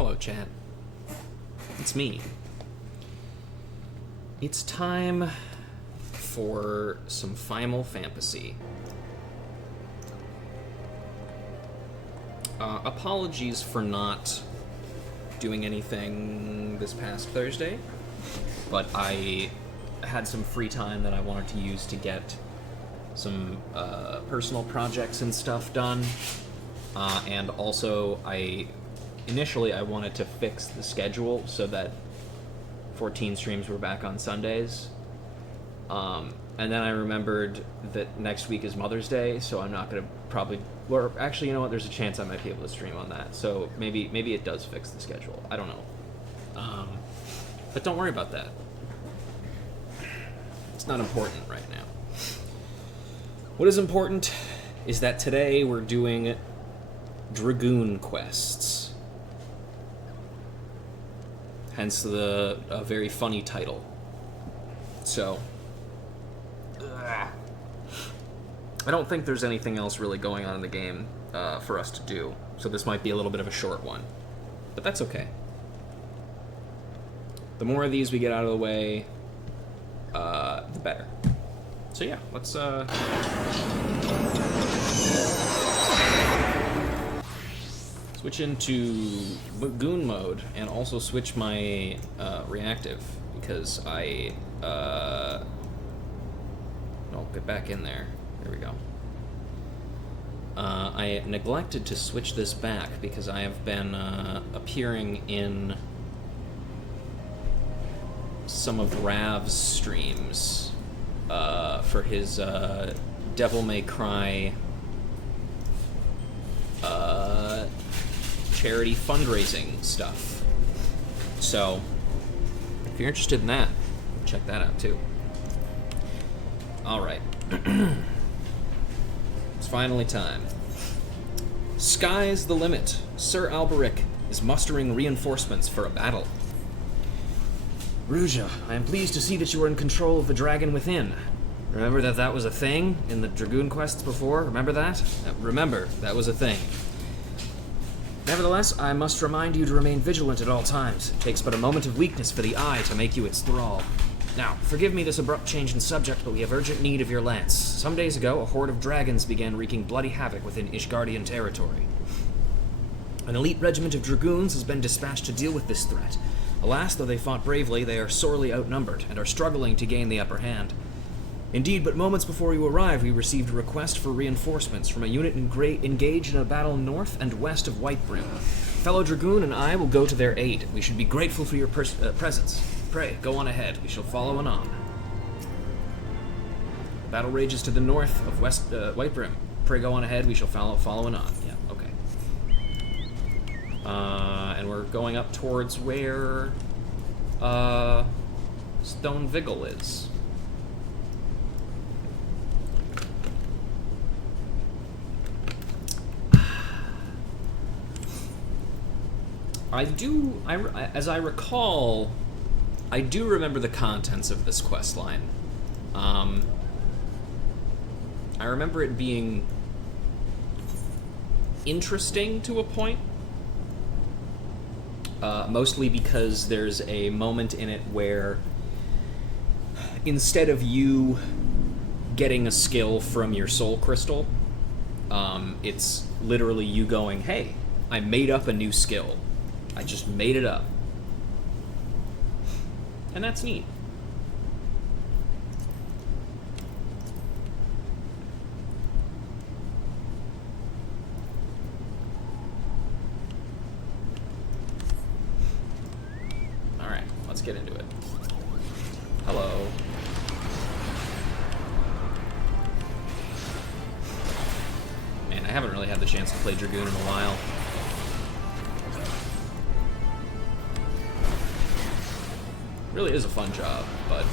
Hello, chat. It's me. It's time for some Final Fantasy. Apologies for not doing anything this past Thursday, but I had some free time that I wanted to use to get some personal projects and stuff done, and also initially I wanted to fix the schedule so that 14 streams were back on Sundays, and then I remembered that next week is Mother's Day, so I'm not going to probably, or actually, you know what, there's a chance I might be able to stream on that, so maybe it does fix the schedule, I don't know, but don't worry about that. It's not important right now. What is important is that today we're doing Dragoon quests. Hence a very funny title. So, I don't think there's anything else really going on in the game for us to do. So this might be a little bit of a short one. But that's okay. The more of these we get out of the way, the better. So yeah, let's switch into Goon mode and also switch my reactive because I'll get back in there. There we go. I neglected to switch this back because I have been appearing in some of Rav's streams for his Devil May Cry charity fundraising stuff. So, if you're interested in that, check that out too. Alright. It's finally time. Sky's the limit. Sir Alberic is mustering reinforcements for a battle. Ruja, I am pleased to see that you are in control of the dragon within. Remember that was a thing in the Dragoon quests before? Remember that? Remember, that was a thing. Nevertheless, I must remind you to remain vigilant at all times. It takes but a moment of weakness for the eye to make you its thrall. Now, forgive me this abrupt change in subject, but we have urgent need of your lance. Some days ago, a horde of dragons began wreaking bloody havoc within Ishgardian territory. An elite regiment of dragoons has been dispatched to deal with this threat. Alas, though they fought bravely, they are sorely outnumbered and are struggling to gain the upper hand. Indeed, but moments before you arrived, we received a request for reinforcements from a unit engaged in a battle north and west of Whitebrim. Fellow Dragoon and I will go to their aid. We should be grateful for your presence. Pray, go on ahead. We shall follow anon. The battle rages to the north of Whitebrim. Pray, go on ahead. We shall follow anon. Yeah, okay. And we're going up towards where Stone Vigil is. As I recall, I do remember the contents of this quest line. I remember it being interesting to a point, mostly because there's a moment in it where instead of you getting a skill from your soul crystal, it's literally you going, hey, I made up a new skill. I just made it up. And that's neat. Alright, let's get into it. Hello. Man, I haven't really had the chance to play Dragoon in a while. Really is a fun job, but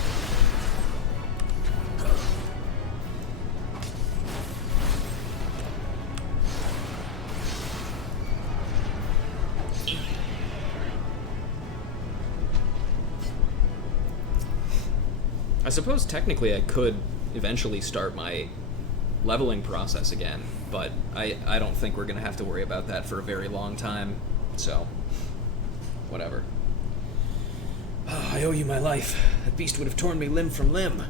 I suppose technically I could eventually start my leveling process again, but I don't think we're gonna have to worry about that for a very long time, so whatever. Oh, I owe you my life. That beast would have torn me limb from limb.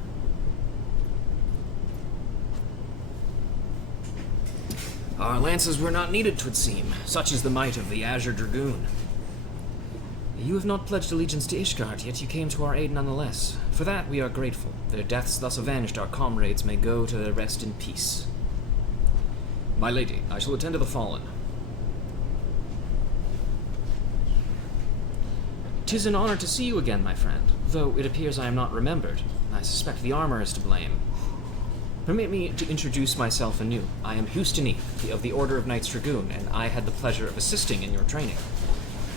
Our lances were not needed, 'twould seem. Such is the might of the Azure Dragoon. You have not pledged allegiance to Ishgard, yet you came to our aid nonetheless. For that we are grateful. Their deaths thus avenged, our comrades may go to their rest in peace. My lady, I shall attend to the fallen. 'Tis an honor to see you again, my friend, though it appears I am not remembered. I suspect the armor is to blame. Permit me to introduce myself anew. I am Hustini, of the Order of Knights Dragoon, and I had the pleasure of assisting in your training.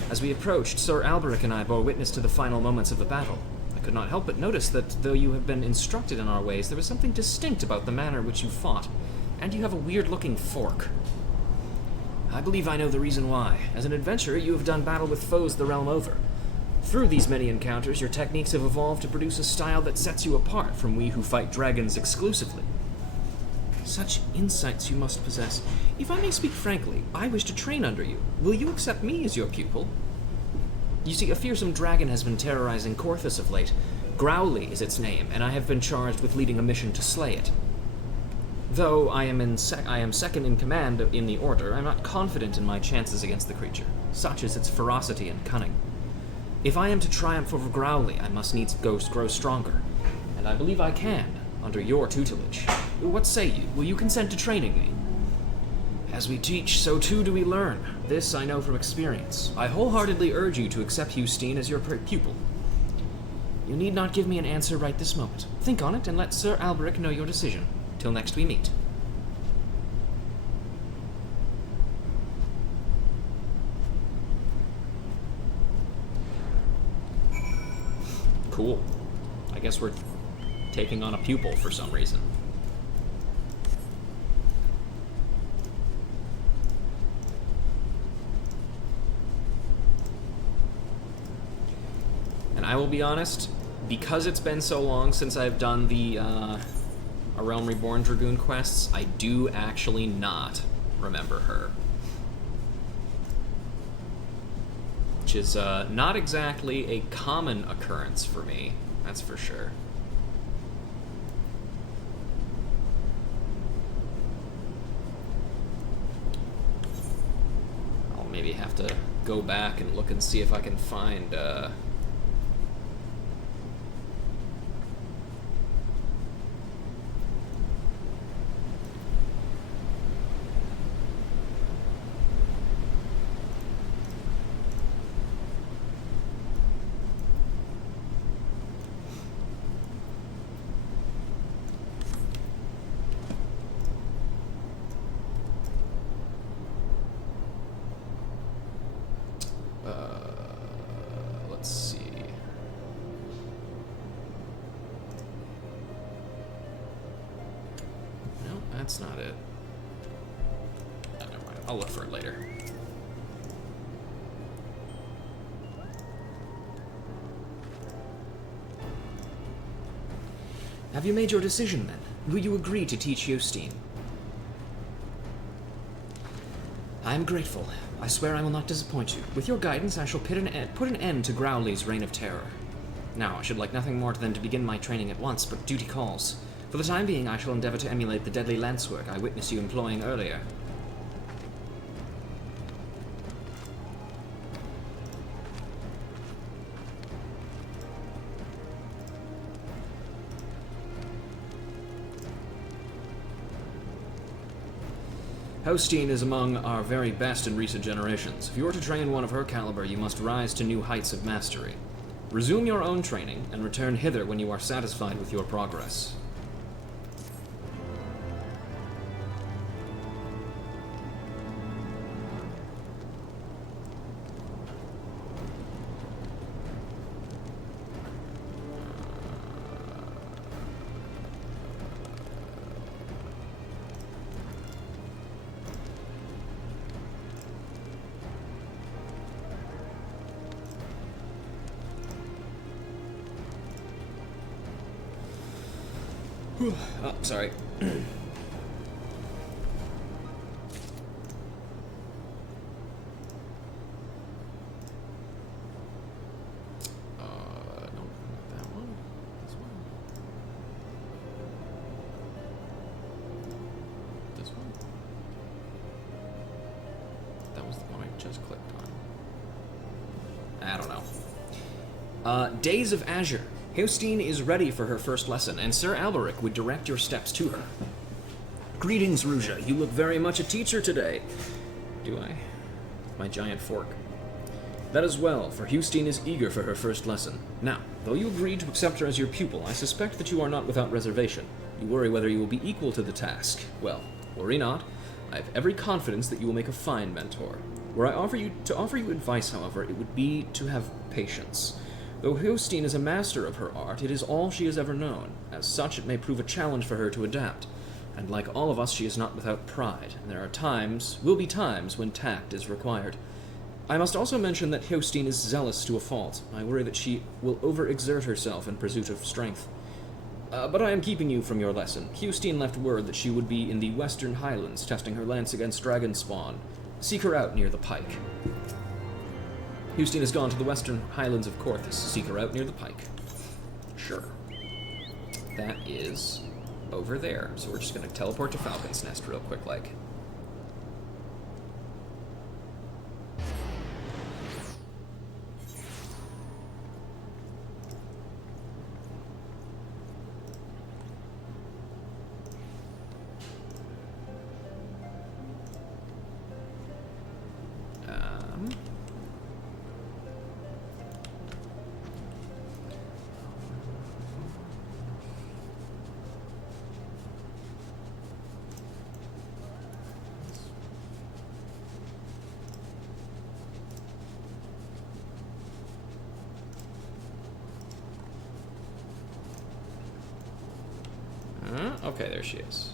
As we approached, Sir Alberic and I bore witness to the final moments of the battle. I could not help but notice that, though you have been instructed in our ways, there was something distinct about the manner which you fought, and you have a weird-looking fork. I believe I know the reason why. As an adventurer, you have done battle with foes the realm over. Through these many encounters, your techniques have evolved to produce a style that sets you apart from we who fight dragons exclusively. Such insights you must possess. If I may speak frankly, I wish to train under you. Will you accept me as your pupil? You see, a fearsome dragon has been terrorizing Corthus of late. Growly is its name, and I have been charged with leading a mission to slay it. Though I am second in command in the Order, I'm not confident in my chances against the creature. Such is its ferocity and cunning. If I am to triumph over Growly, I must needs grow stronger, and I believe I can, under your tutelage. What say you? Will you consent to training me? As we teach, so too do we learn. This I know from experience. I wholeheartedly urge you to accept Justine as your pupil. You need not give me an answer right this moment. Think on it and let Sir Alberic know your decision. Till next we meet. Cool. I guess we're taking on a pupil for some reason. And I will be honest, because it's been so long since I've done the A Realm Reborn Dragoon quests, I do actually not remember her. Which is not exactly a common occurrence for me, that's for sure. I'll maybe have to go back and look and see if I can find let's see. No, that's not it. Oh, never mind. I'll look for it later. Have you made your decision, then? Will you agree to teach Justine? I am grateful. I swear I will not disappoint you. With your guidance, I shall put an end to Growly's reign of terror. Now, I should like nothing more than to begin my training at once, but duty calls. For the time being, I shall endeavor to emulate the deadly lance work I witnessed you employing earlier. Hostine is among our very best in recent generations. If you are to train one of her caliber, you must rise to new heights of mastery. Resume your own training, and return hither when you are satisfied with your progress. Oh, sorry. I don't know. Days of Azure. Heustine is ready for her first lesson, and Sir Alberic would direct your steps to her. Greetings, Ruja. You look very much a teacher today. Do I? My giant fork. That is well, for Heustine is eager for her first lesson. Now, though you agreed to accept her as your pupil, I suspect that you are not without reservation. You worry whether you will be equal to the task. Well, worry not. I have every confidence that you will make a fine mentor. Were I offer you advice, however, it would be to have patience. Though Heustine is a master of her art, it is all she has ever known. As such, it may prove a challenge for her to adapt. And like all of us, she is not without pride, and there will be times when tact is required. I must also mention that Heustine is zealous to a fault. I worry that she will overexert herself in pursuit of strength. But I am keeping you from your lesson. Heustine left word that she would be in the Western Highlands, testing her lance against dragon spawn. Seek her out near the pike. Heustine has gone to the Western Highlands of Corthus. Seek her out near the pike. Sure. That is over there. So we're just going to teleport to Falcon's Nest real quick, like. Okay, there she is.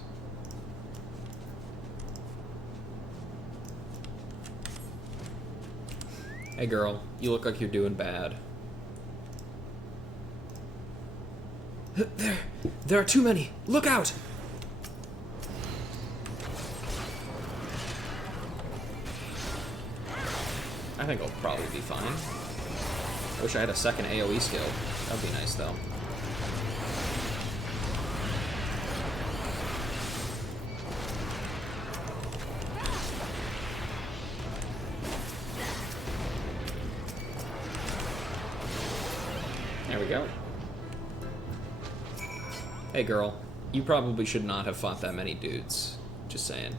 Hey girl, you look like you're doing bad. There are too many. Look out! I think I'll probably be fine. I wish I had a second AoE skill. That'd be nice though. There we go. Hey girl, you probably should not have fought that many dudes. Just saying.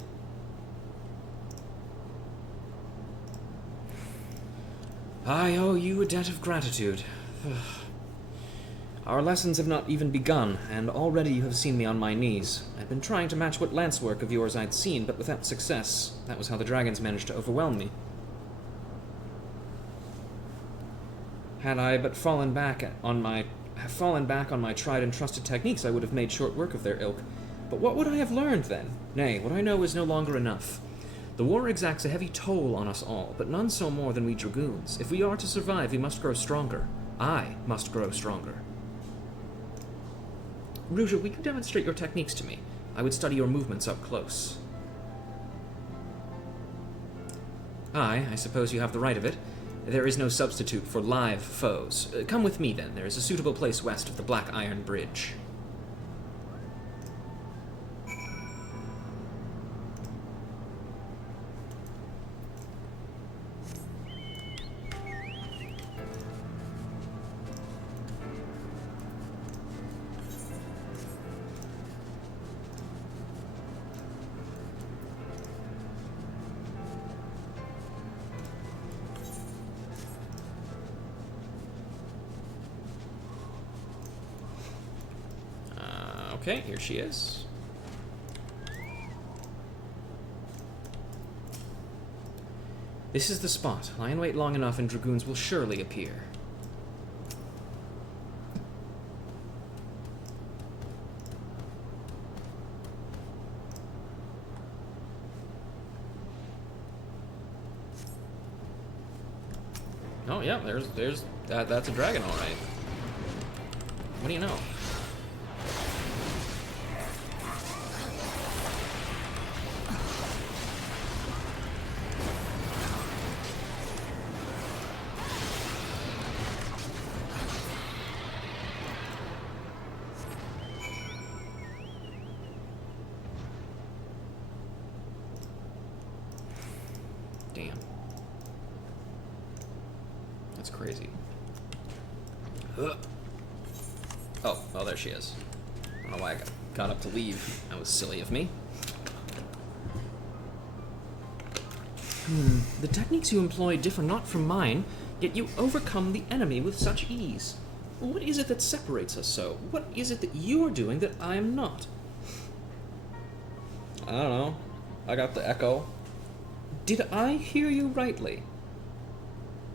I owe you a debt of gratitude. Our lessons have not even begun, and already you have seen me on my knees. I've been trying to match what lance work of yours I'd seen, but without success. That was how the dragons managed to overwhelm me. Had I but fallen back on my tried and trusted techniques, I would have made short work of their ilk. But what would I have learned then? Nay, what I know is no longer enough. The war exacts a heavy toll on us all, but none so more than we dragoons. If we are to survive, we must grow stronger. I must grow stronger. Ruja, will you demonstrate your techniques to me? I would study your movements up close. I suppose you have the right of it. There is no substitute for live foes. Come with me, then. There is a suitable place west of the Black Iron Bridge. Okay, here she is. This is the spot. Lie in wait long enough and dragoons will surely appear. Oh yeah, that's a dragon, all right. What do you know? That's crazy. Ugh. Oh, there she is. I don't know why I got up to leave. That was silly of me. The techniques you employ differ not from mine, yet you overcome the enemy with such ease. What is it that separates us so? What is it that you're doing that I am not? I don't know. I got the echo. Did I hear you rightly?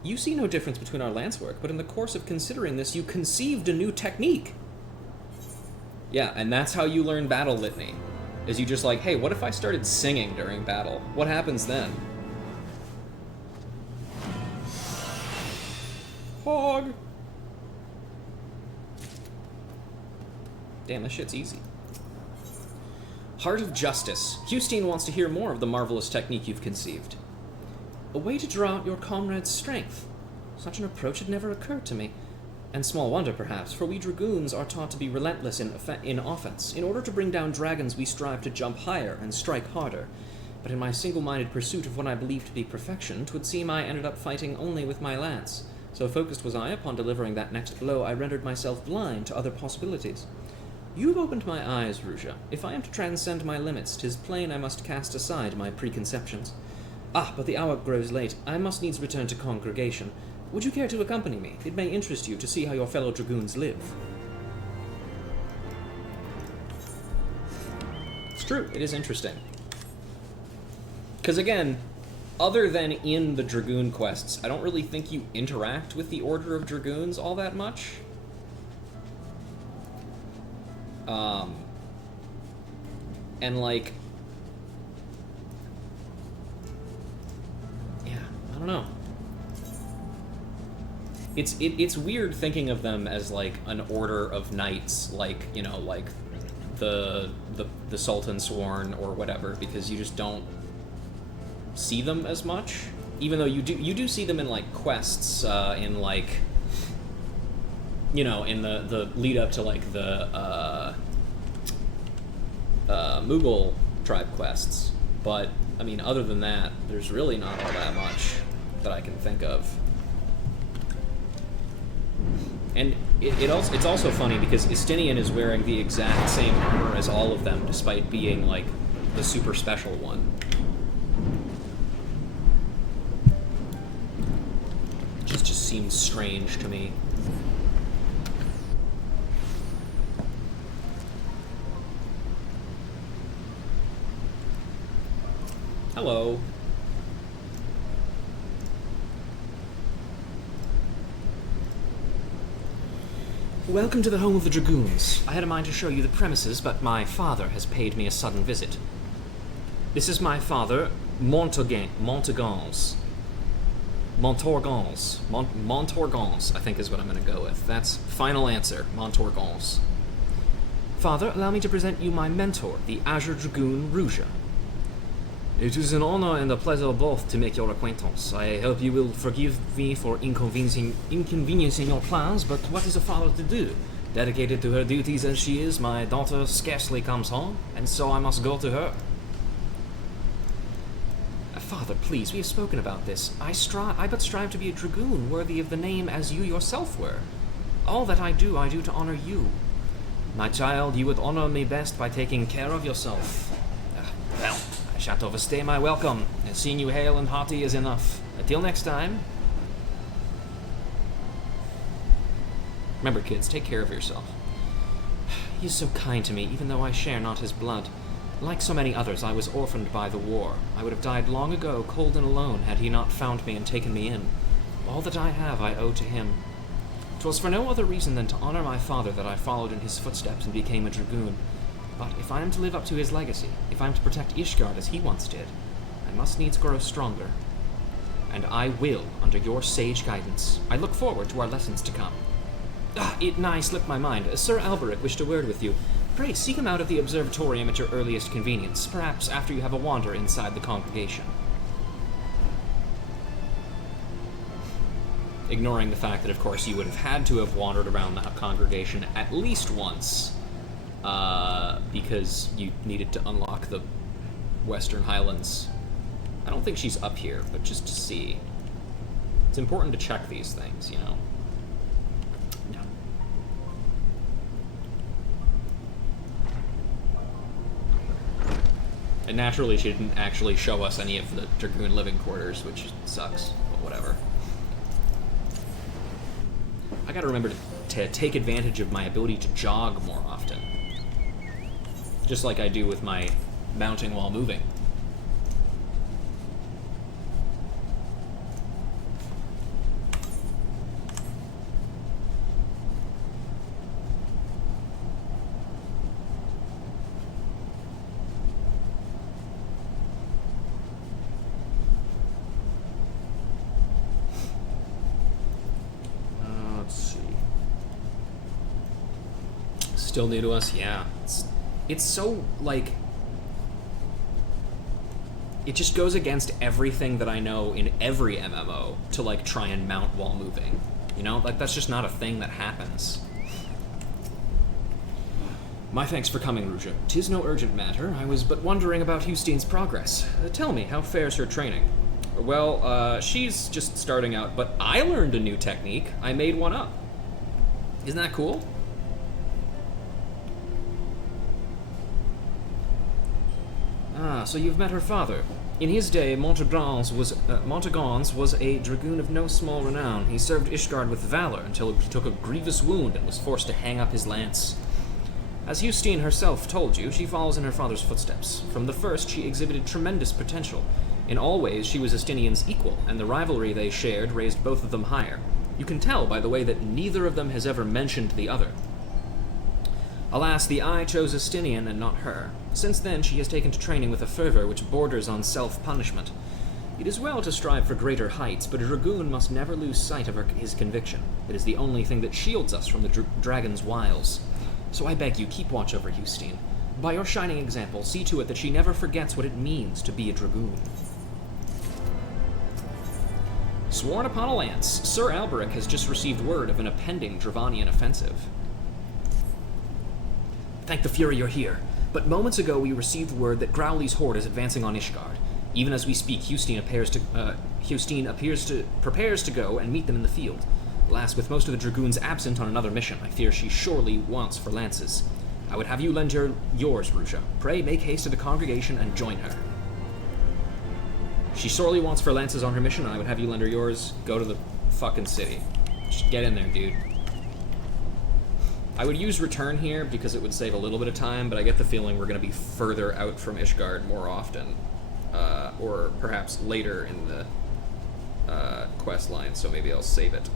You see no difference between our lance work, but in the course of considering this, you conceived a new technique. Yeah, and that's how you learn battle litany. Is you just like, hey, what if I started singing during battle? What happens then? Hog! Damn, this shit's easy. Heart of Justice. Hustine wants to hear more of the marvelous technique you've conceived. A way to draw out your comrade's strength. Such an approach had never occurred to me. And small wonder, perhaps, for we dragoons are taught to be relentless in offense. In order to bring down dragons, we strive to jump higher and strike harder. But in my single-minded pursuit of what I believed to be perfection, 'twould seem I ended up fighting only with my lance. So focused was I upon delivering that next blow, I rendered myself blind to other possibilities. You've opened my eyes, Ruja. If I am to transcend my limits, 'tis plain I must cast aside my preconceptions. Ah, but the hour grows late. I must needs return to congregation. Would you care to accompany me? It may interest you to see how your fellow dragoons live. It's true, it is interesting. Because again, other than in the Dragoon quests, I don't really think you interact with the Order of Dragoons all that much. And like, yeah, I don't know. It's weird thinking of them as like an order of knights, like, you know, like the Sultan Sworn or whatever, because you just don't see them as much. Even though you do see them in like quests, in like, you know, in the lead up to like the Mughal tribe quests. But I mean, other than that, there's really not all that much that I can think of. And it's also funny because Istinian is wearing the exact same armor as all of them, despite being like the super special one. Just seems strange to me. Hello. Welcome to the home of the Dragoons. I had a mind to show you the premises, but my father has paid me a sudden visit. This is my father, Montorgans, I think is what I'm going to go with. That's final answer, Montorgans. Father, allow me to present you my mentor, the Azure Dragoon Ruja. It is an honor and a pleasure both to make your acquaintance. I hope you will forgive me for inconveniencing your plans, but what is a father to do? Dedicated to her duties as she is, my daughter scarcely comes home, and so I must go to her. Father, please, we have spoken about this. I but strive to be a dragoon worthy of the name as you yourself were. All that I do to honor you. My child, you would honor me best by taking care of yourself. Well, I shan't overstay my welcome, and seeing you hale and hearty is enough. Until next time. Remember, kids, take care of yourself. He is so kind to me, even though I share not his blood. Like so many others, I was orphaned by the war. I would have died long ago, cold and alone, had he not found me and taken me in. All that I have I owe to him. 'Twas for no other reason than to honor my father that I followed in his footsteps and became a dragoon. But if I am to live up to his legacy, if I am to protect Ishgard as he once did, I must needs grow stronger. And I will, under your sage guidance. I look forward to our lessons to come. It nigh slipped my mind. Sir Alberic wished a word with you. Pray, seek him out at the observatorium at your earliest convenience, perhaps after you have a wander inside the congregation. Ignoring the fact that, of course, you would have had to have wandered around the congregation at least once, because you needed to unlock the Western Highlands. I don't think she's up here, but just to see. It's important to check these things, you know. No. And naturally, she didn't actually show us any of the Dragoon living quarters, which sucks, but whatever. I gotta remember to take advantage of my ability to jog more often. Just like I do with my mounting while moving. Still new to us? Yeah. It's so, like... It just goes against everything that I know in every MMO to, like, try and mount while moving. You know? Like, that's just not a thing that happens. My thanks for coming, Ruja. 'Tis no urgent matter. I was but wondering about Hustein's progress. Tell me, how fares her training? Well, she's just starting out, but I learned a new technique. I made one up. Isn't that cool? Ah, so you've met her father. In his day, Montagans was a dragoon of no small renown. He served Ishgard with valor until he took a grievous wound and was forced to hang up his lance. As Hustine herself told you, she follows in her father's footsteps. From the first, she exhibited tremendous potential. In all ways, she was Estinian's equal, and the rivalry they shared raised both of them higher. You can tell by the way that neither of them has ever mentioned the other. Alas, the Eye chose Estinian and not her. Since then, she has taken to training with a fervor which borders on self-punishment. It is well to strive for greater heights, but a dragoon must never lose sight of his conviction. It is the only thing that shields us from the dragon's wiles. So I beg you, keep watch over Hustine. By your shining example, see to it that she never forgets what it means to be a dragoon. Sworn upon a lance, Sir Alberic has just received word of an impending Dravanian offensive. Thank the Fury you're here. But moments ago we received word that Growly's horde is advancing on Ishgard. Even as we speak, Hustine prepares to go and meet them in the field. Alas, with most of the dragoons absent on another mission, I fear she surely wants for lances. I would have you lend yours, Ruja. Pray make haste to the congregation and join her. She sorely wants for lances on her mission, and I would have you lend her yours. Go to the fucking city. Just get in there, dude. I would use return here because it would save a little bit of time, but I get the feeling we're going to be further out from Ishgard more often. Or perhaps later in the quest line, so maybe I'll save it.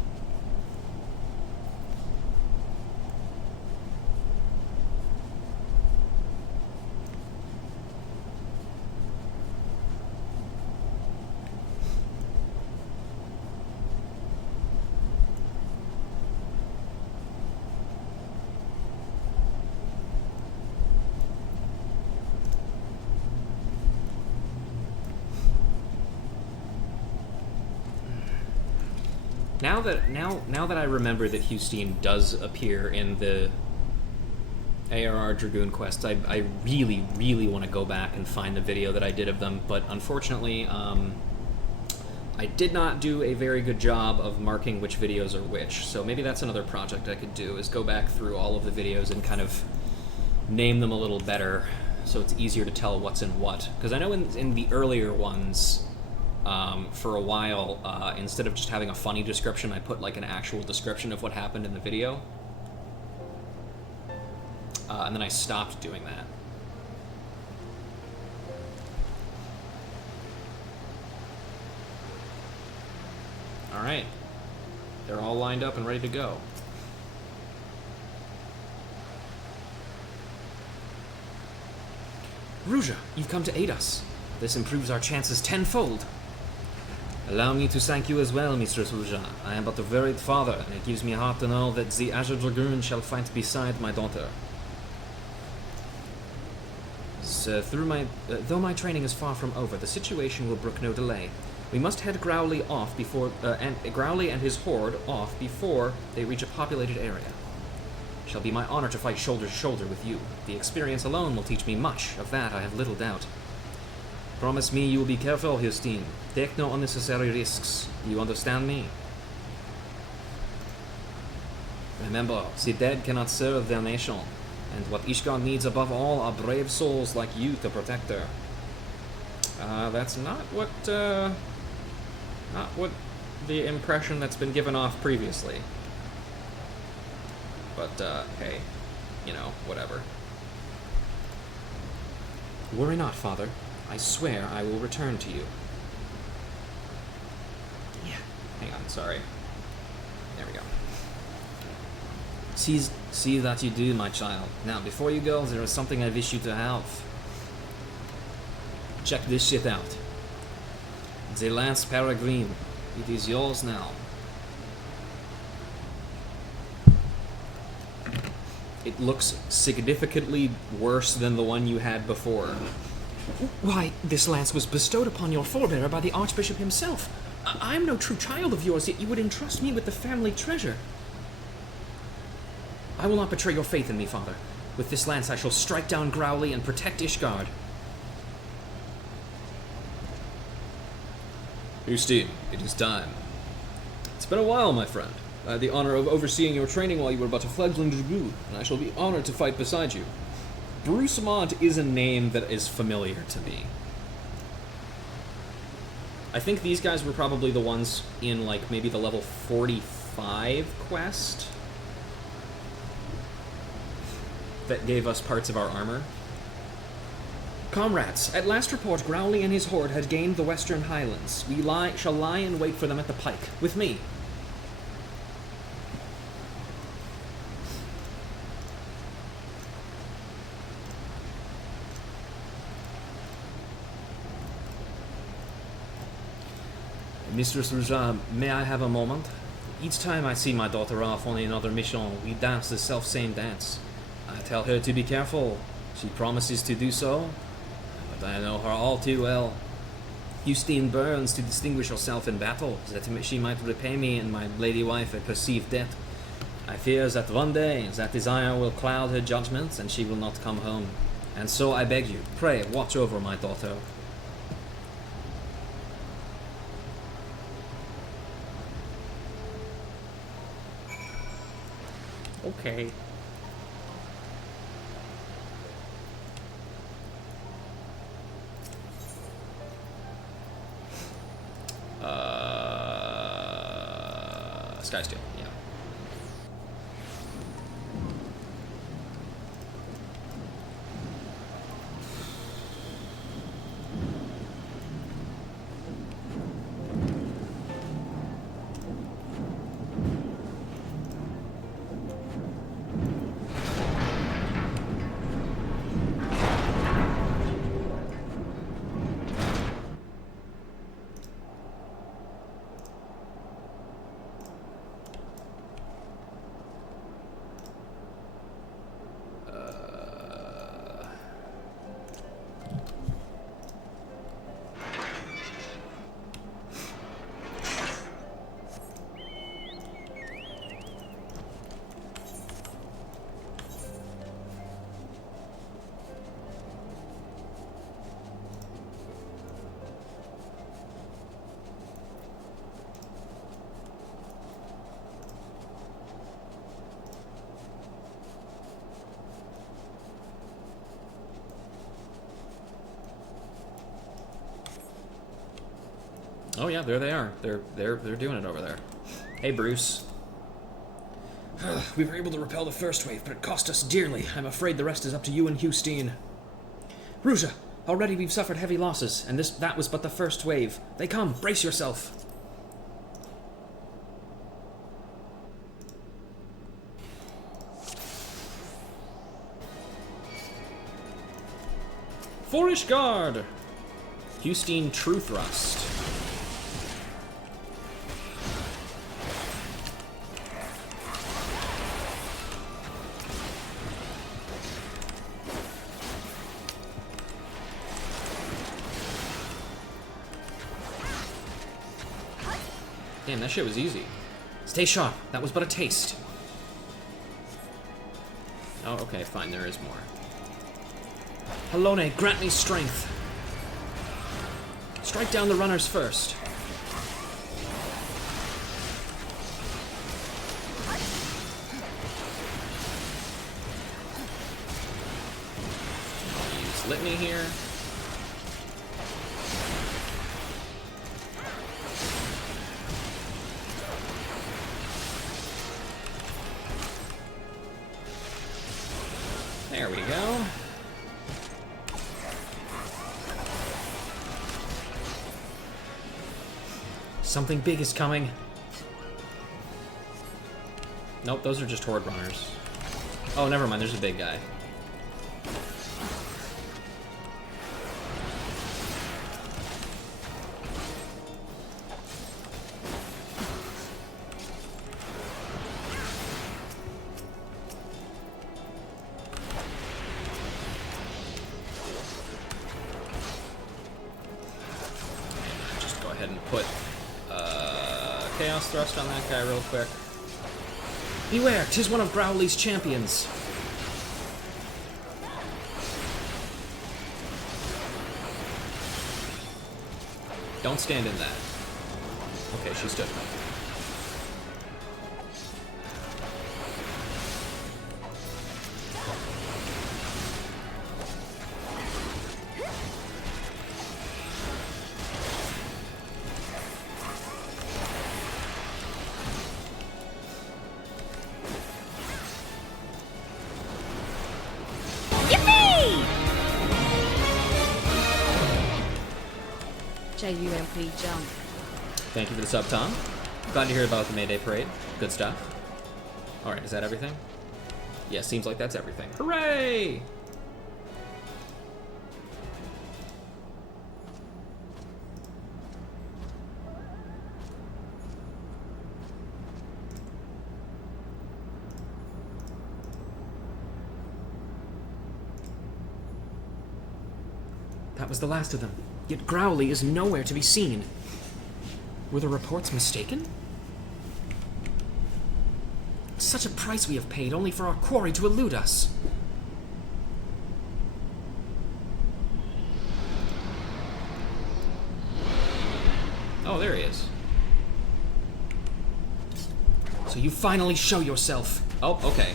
Now that I remember that Hustine does appear in the ARR Dragoon quests, I really, really want to go back and find the video that I did of them, but unfortunately, I did not do a very good job of marking which videos are which, so maybe that's another project I could do, is go back through all of the videos and kind of name them a little better, so it's easier to tell what's in what. Because I know in the earlier ones, for a while, instead of just having a funny description, I put like an actual description of what happened in the video. And then I stopped doing that. Alright. They're all lined up and ready to go. Ruja, you've come to aid us. This improves our chances tenfold. Allow me to thank you as well, Mistress Ruja. I am but a wearied father, and it gives me heart to know that the Azure Dragoon shall fight beside my daughter. So, though my training is far from over, the situation will brook no delay. We must head Growly off before, Growly and his horde off before they reach a populated area. It shall be my honor to fight shoulder to shoulder with you. The experience alone will teach me much. Of that I have little doubt. Promise me you will be careful, Justine. Take no unnecessary risks. You understand me? Remember, the dead cannot serve their nation, and what Ishgard needs above all are brave souls like you to protect her. That's not what the impression that's been given off previously. But, hey, you know, whatever. Worry not, Father. I swear I will return to you. Yeah. Hang on, sorry. There we go. See that you do, my child. Now, before you go, there is something I wish you to have. Check this shit out. The Lance Peregrine. It is yours now. It looks significantly worse than the one you had before. Why, this lance was bestowed upon your forebearer by the Archbishop himself. I am no true child of yours, yet you would entrust me with the family treasure. I will not betray your faith in me, Father. With this lance I shall strike down Growly and protect Ishgard. Justine, it is time. It's been a while, my friend. I had the honor of overseeing your training while you were but a fledgling dragoon, and I shall be honored to fight beside you. Bruce Mont is a name that is familiar to me. I think these guys were probably the ones in, like, maybe the level 45 quest that gave us parts of our armor. Comrades, at last report Growly and his horde had gained the Western Highlands. We shall lie in wait for them at the pike, with me. Mistress Ruja, may I have a moment? Each time I see my daughter off on another mission, we dance the self-same dance. I tell her to be careful. She promises to do so, but I know her all too well. Justine burns to distinguish herself in battle, that she might repay me and my lady wife a perceived debt. I fear that one day that desire will cloud her judgment and she will not come home. And so I beg you, pray, watch over my daughter. Okay. Skysteel, yeah. Oh yeah, there they are. They're doing it over there. Hey, Bruce. We were able to repel the first wave, but it cost us dearly. I'm afraid the rest is up to you and Justine. Ruja, already we've suffered heavy losses, and that was but the first wave. They come. Brace yourself. For Ishgard! Justine True Thrust. Damn, that shit was easy. Stay sharp. That was but a taste. Oh, okay, fine, there is more. Halone, grant me strength. Strike down the runners first. Use Litany here. There we go. Something big is coming. Nope, those are just horde runners. Oh, never mind, there's a big guy. Just go ahead and put Chaos Thrust on that guy real quick. Beware, 'tis one of Growly's champions. Don't stand in that. Okay, she stood. JUMP jump. Thank you for the sub, Tom. Glad to hear about the Mayday Parade. Good stuff. Alright, is that everything? Yeah, seems like that's everything. Hooray! That was the last of them. Yet Growly is nowhere to be seen. Were the reports mistaken? Such a price we have paid only for our quarry to elude us. Oh, there he is. So you finally show yourself. Oh, okay.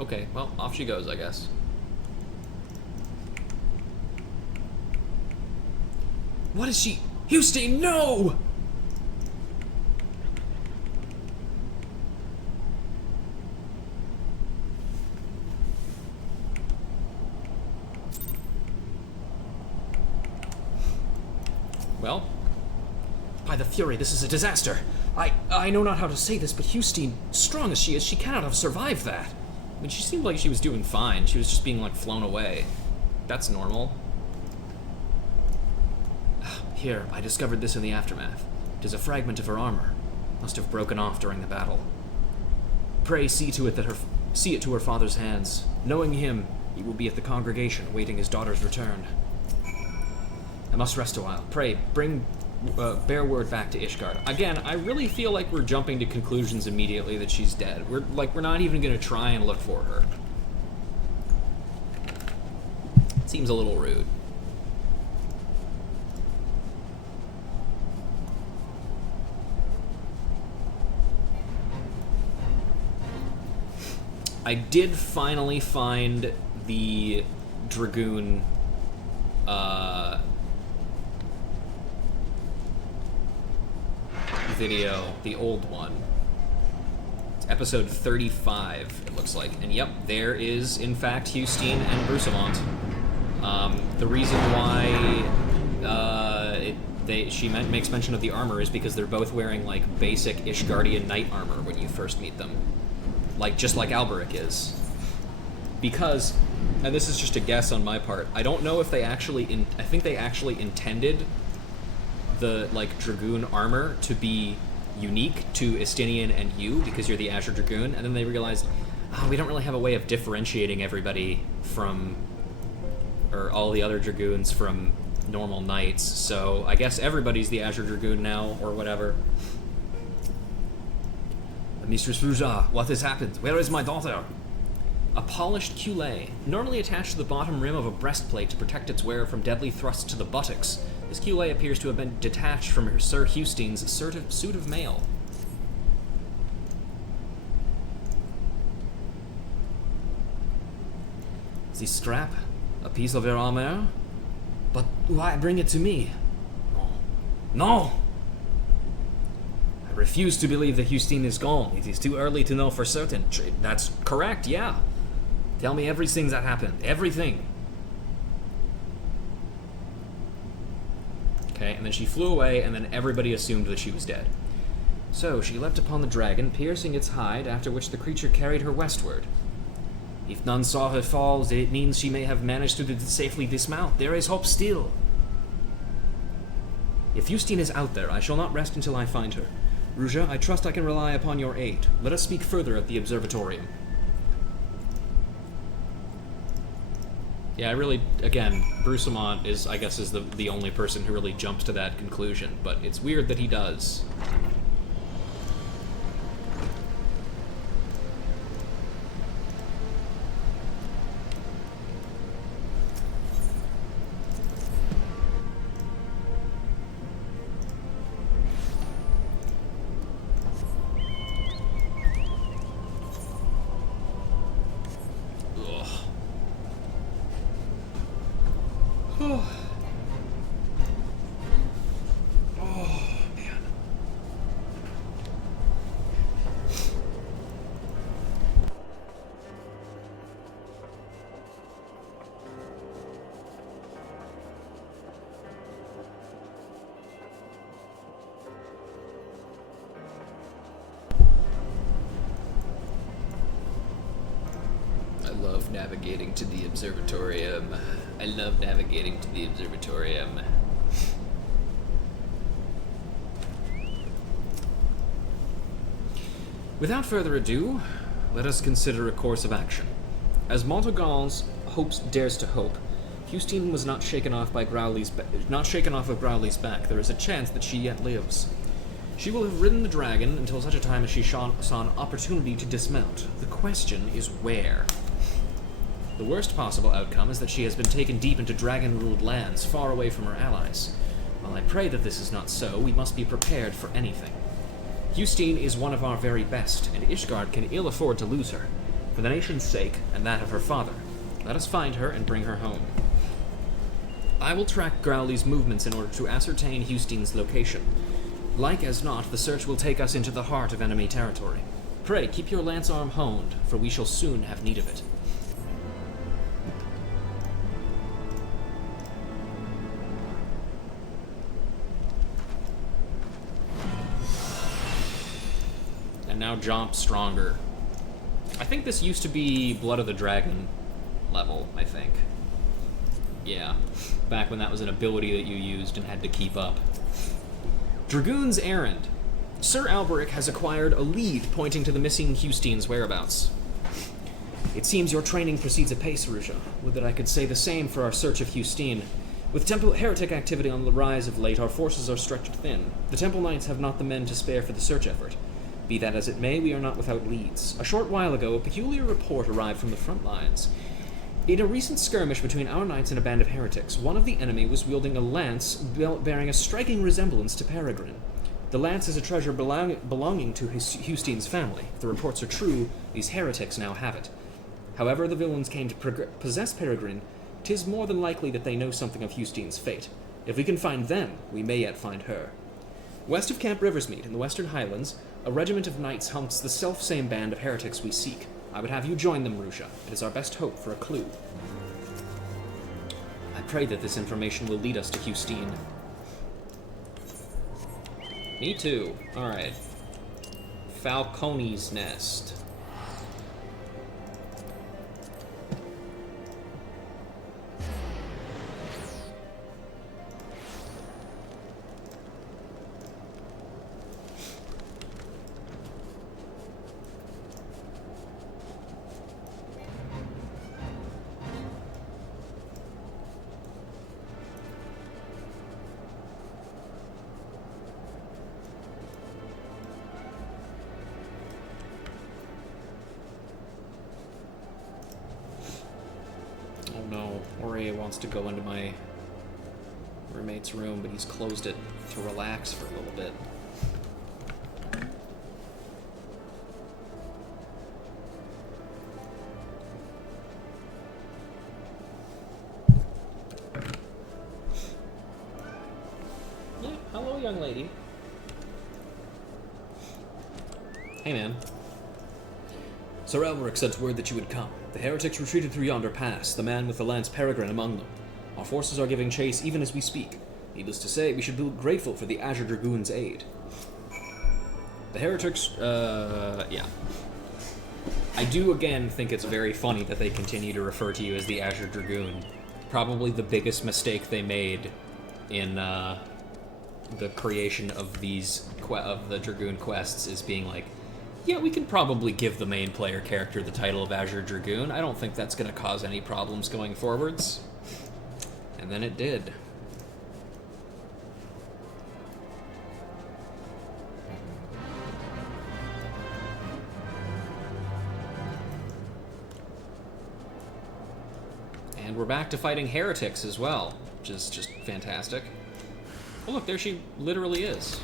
Okay, well, off she goes, I guess. What is she? Houston, no! Well, by the Fury, this is a disaster. I know not how to say this, but Houston, strong as she is, she cannot have survived that. I mean, she seemed like she was doing fine. She was just being, like, flown away. That's normal. Here, I discovered this in the aftermath. It is a fragment of her armor. Must have broken off during the battle. Pray see to it that see it to her father's hands. Knowing him, he will be at the congregation awaiting his daughter's return. I must rest a while. Pray, bear word back to Ishgard. Again, I really feel like we're jumping to conclusions immediately that she's dead. We're not even gonna try and look for her. Seems a little rude. I did finally find the Dragoon video, the old one. It's episode 35, it looks like. And yep, there is, in fact, Houston and Brucelamont. The reason why she makes mention of the armor is because they're both wearing, like, basic Ishgardian knight armor when you first meet them. Like, just like Alberic is. Because, and this is just a guess on my part, I don't know if they actually, I think they actually intended the, like, Dragoon armor to be unique to Estinian and you, because you're the Azure Dragoon, and then they realized, oh, we don't really have a way of differentiating everybody from, or all the other Dragoons from normal knights, so I guess everybody's the Azure Dragoon now, or whatever. Mistress Ruja, what has happened? Where is my daughter? A polished cuirass, normally attached to the bottom rim of a breastplate to protect its wearer from deadly thrusts to the buttocks. This cuirass appears to have been detached from her Sir Hustein's suit of mail. The scrap? A piece of her armor? But why bring it to me? No. No! I refuse to believe that Hustine is gone. It is too early to know for certain. That's correct, yeah. Tell me everything that happened. Everything. Okay, and then she flew away, and then everybody assumed that she was dead. So, she leapt upon the dragon, piercing its hide, after which the creature carried her westward. If none saw her fall, it means she may have managed to safely dismount. There is hope still. If Hustine is out there, I shall not rest until I find her. Ruja, I trust I can rely upon your aid. Let us speak further at the observatorium. Yeah, I really, again, Brucemont is, I guess, is the only person who really jumps to that conclusion, but it's weird that he does. Navigating to the observatorium. I love navigating to the observatorium. Without further ado, let us consider a course of action. As Montagal's hopes dares to hope, Hustine was not shaken off of Growly's back. There is a chance that she yet lives. She will have ridden the dragon until such a time as she saw an opportunity to dismount. The question is where? The worst possible outcome is that she has been taken deep into dragon-ruled lands, far away from her allies. While I pray that this is not so, we must be prepared for anything. Hustine is one of our very best, and Ishgard can ill afford to lose her, for the nation's sake and that of her father. Let us find her and bring her home. I will track Growly's movements in order to ascertain Hustine's location. Like as not, the search will take us into the heart of enemy territory. Pray, keep your lance arm honed, for we shall soon have need of it. Now jump stronger. I think this used to be Blood of the Dragon level, I think. Yeah, back when that was an ability that you used and had to keep up. Dragoon's Errand. Sir Alberic has acquired a lead pointing to the missing Hustine's whereabouts. It seems your training proceeds apace, Ruja. Would that I could say the same for our search of Hustine. With Temple heretic activity on the rise of late, our forces are stretched thin. The Temple Knights have not the men to spare for the search effort. Be that as it may, we are not without leads. A short while ago, a peculiar report arrived from the front lines. In a recent skirmish between our knights and a band of heretics, one of the enemy was wielding a lance bearing a striking resemblance to Peregrine. The lance is a treasure belonging to Hustine's family. If the reports are true, these heretics now have it. However the villains came to possess Peregrine, 'tis more than likely that they know something of Hustine's fate. If we can find them, we may yet find her. West of Camp Riversmeet, in the Western Highlands, a regiment of knights hunts the self-same band of heretics we seek. I would have you join them, Ruja. It is our best hope for a clue. I pray that this information will lead us to Hustine. Me too. Alright. Falcone's Nest. Ray wants to go into my roommate's room, but he's closed it to relax for a little bit. Yeah, hello, young lady. Hey, man. Sir Alberic sent word that you would come. The heretics retreated through yonder pass, the man with the lance Peregrine among them. Our forces are giving chase even as we speak. Needless to say, we should be grateful for the Azure Dragoon's aid. The heretics, yeah. I do, again, think it's very funny that they continue to refer to you as the Azure Dragoon. Probably the biggest mistake they made in, the creation of these, of the Dragoon quests is being like, yeah, we can probably give the main player character the title of Azure Dragoon. I don't think that's going to cause any problems going forwards. And then it did. And we're back to fighting heretics as well, which is just fantastic. Oh look, there she literally is.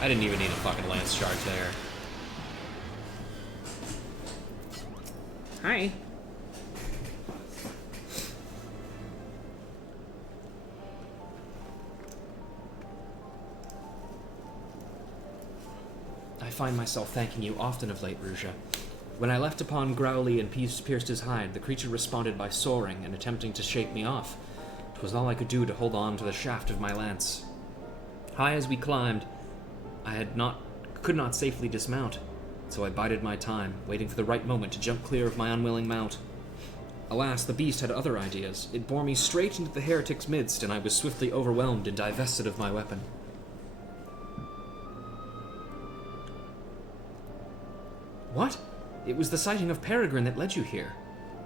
I didn't even need a fucking lance charge there. Hi. I find myself thanking you often of late, Ruja. When I left upon Growly and pierced his hide, the creature responded by soaring and attempting to shake me off. 'Twas all I could do to hold on to the shaft of my lance. High as we climbed, I could not safely dismount, so I bided my time, waiting for the right moment to jump clear of my unwilling mount. Alas, the beast had other ideas. It bore me straight into the heretic's midst, and I was swiftly overwhelmed and divested of my weapon. What? It was the sighting of Peregrine that led you here.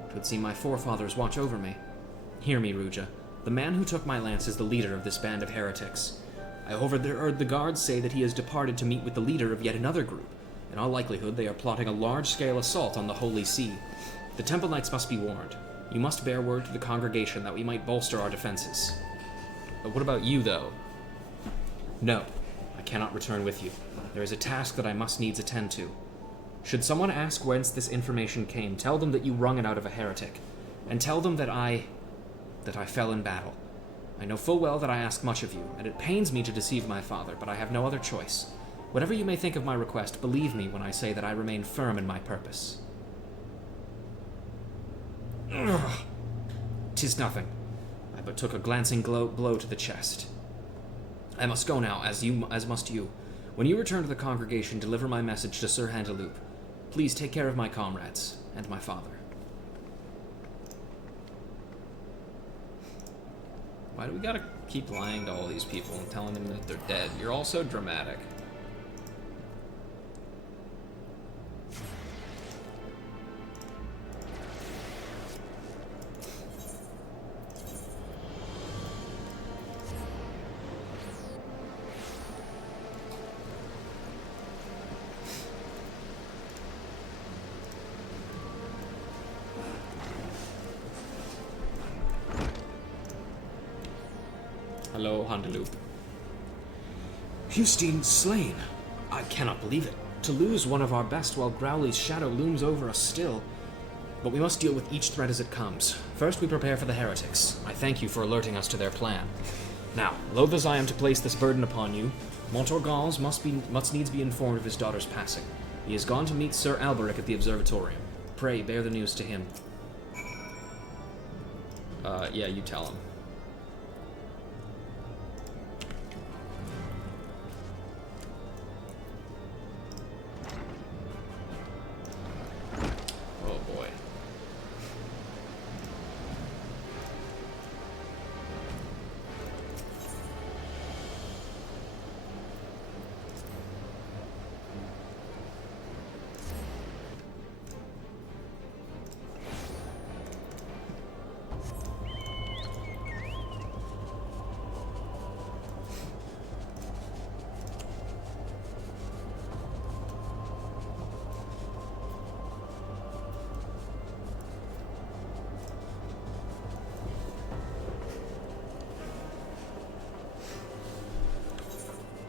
'Twould seem my forefathers watch over me. Hear me, Ruja. The man who took my lance is the leader of this band of heretics. I overheard the guards say that he has departed to meet with the leader of yet another group. In all likelihood, they are plotting a large-scale assault on the Holy See. The Temple Knights must be warned. You must bear word to the congregation that we might bolster our defenses. But what about you, though? No, I cannot return with you. There is a task that I must needs attend to. Should someone ask whence this information came, tell them that you wrung it out of a heretic, and tell them that I fell in battle. I know full well that I ask much of you, and it pains me to deceive my father, but I have no other choice. Whatever you may think of my request, believe me when I say that I remain firm in my purpose. Ugh. 'Tis nothing. I but took a glancing blow to the chest. I must go now, as must you. When you return to the congregation, deliver my message to Sir Handaloop. Please take care of my comrades, and my father. Why do we gotta keep lying to all these people and telling them that they're dead? You're all so dramatic. Hello, Handaloop. Justine slain. I cannot believe it. To lose one of our best while Growly's shadow looms over us still. But we must deal with each threat as it comes. First, we prepare for the heretics. I thank you for alerting us to their plan. Now, loath as I am to place this burden upon you, Montorgans must needs be informed of his daughter's passing. He has gone to meet Sir Alberic at the observatorium. Pray, bear the news to him. Yeah, you tell him.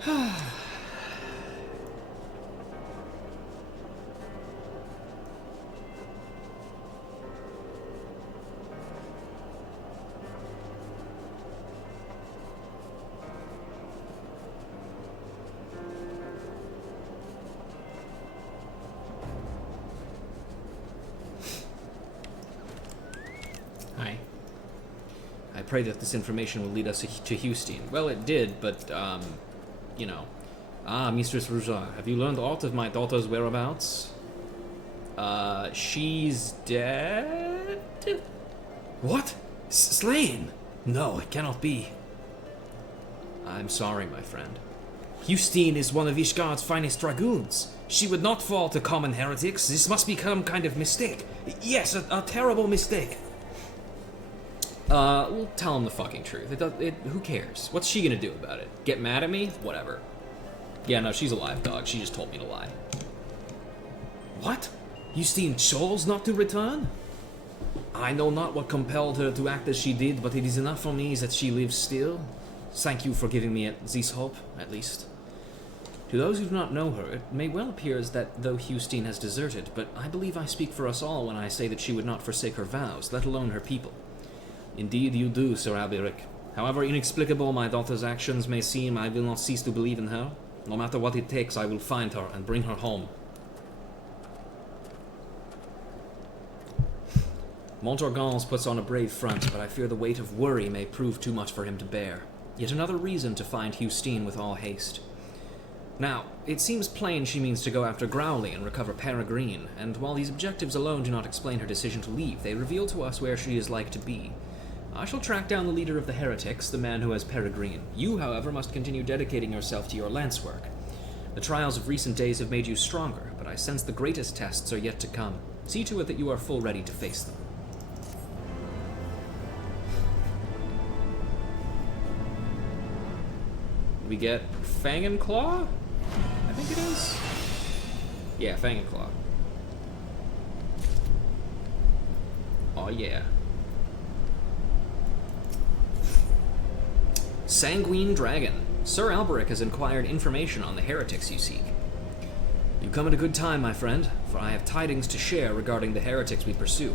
Hi. I pray that this information will lead us to Houston. Well, it did, but, you know. Ah, Mistress Rouja, have you learned aught of my daughter's whereabouts? She's dead? What? Slain? No, it cannot be. I'm sorry, my friend. Houston is one of Ishgard's finest dragoons. She would not fall to common heretics. This must be some kind of mistake. Yes, a terrible mistake. We'll tell him the fucking truth. Who cares? What's she gonna do about it? Get mad at me? Whatever. Yeah, no, she's alive, dog. She just told me to lie. What? Houston chose not to return? I know not what compelled her to act as she did, but it is enough for me that she lives still. Thank you for giving me this hope, at least. To those who do not know her, it may well appear as that though Houston has deserted, but I believe I speak for us all when I say that she would not forsake her vows, let alone her people. Indeed you do, Sir Alberic. However inexplicable my daughter's actions may seem, I will not cease to believe in her. No matter what it takes, I will find her and bring her home. Montorgans puts on a brave front, but I fear the weight of worry may prove too much for him to bear. Yet another reason to find Houston with all haste. Now, it seems plain she means to go after Growly and recover Peregrine, and while these objectives alone do not explain her decision to leave, they reveal to us where she is like to be. I shall track down the leader of the heretics, the man who has Peregrine. You, however, must continue dedicating yourself to your lance work. The trials of recent days have made you stronger, but I sense the greatest tests are yet to come. See to it that you are full ready to face them. We get Fang and Claw? I think it is. Yeah, Fang and Claw. Oh yeah. Sanguine Dragon. Sir Alberic has inquired information on the heretics you seek. You come at a good time, my friend, for I have tidings to share regarding the heretics we pursue.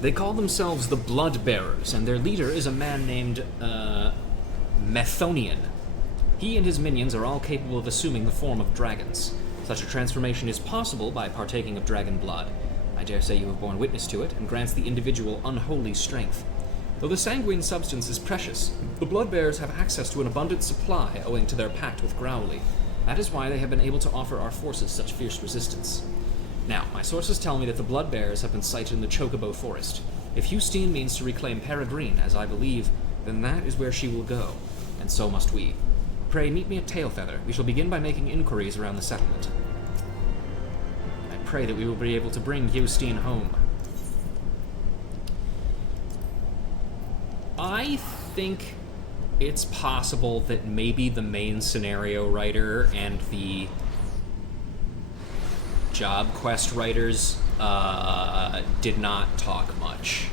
They call themselves the Blood Bearers, and their leader is a man named, Methonian. He and his minions are all capable of assuming the form of dragons. Such a transformation is possible by partaking of dragon blood. I dare say you have borne witness to it, and grants the individual unholy strength. Though the sanguine substance is precious, the Bloodbearers have access to an abundant supply owing to their pact with Growly. That is why they have been able to offer our forces such fierce resistance. Now, my sources tell me that the Bloodbearers have been sighted in the Chocobo Forest. If Houston means to reclaim Peregrine, as I believe, then that is where she will go, and so must we. Pray meet me at Tailfeather. We shall begin by making inquiries around the settlement. I pray that we will be able to bring Houston home. I think it's possible that maybe the main scenario writer and the job quest writers did not talk much,